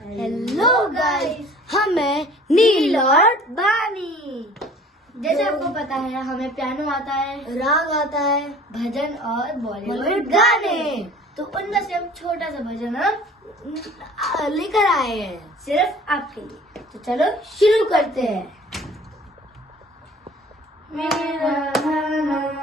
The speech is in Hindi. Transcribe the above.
हेलो गाइस, हमें नील और बानी। जैसे आपको पता है हमें पियानो आता है, राग आता है, भजन और बॉलीवुड गाने। तो उनमें से हम छोटा सा भजन हम लेकर आए हैं सिर्फ आपके लिए। तो चलो शुरू करते हैं। मेरा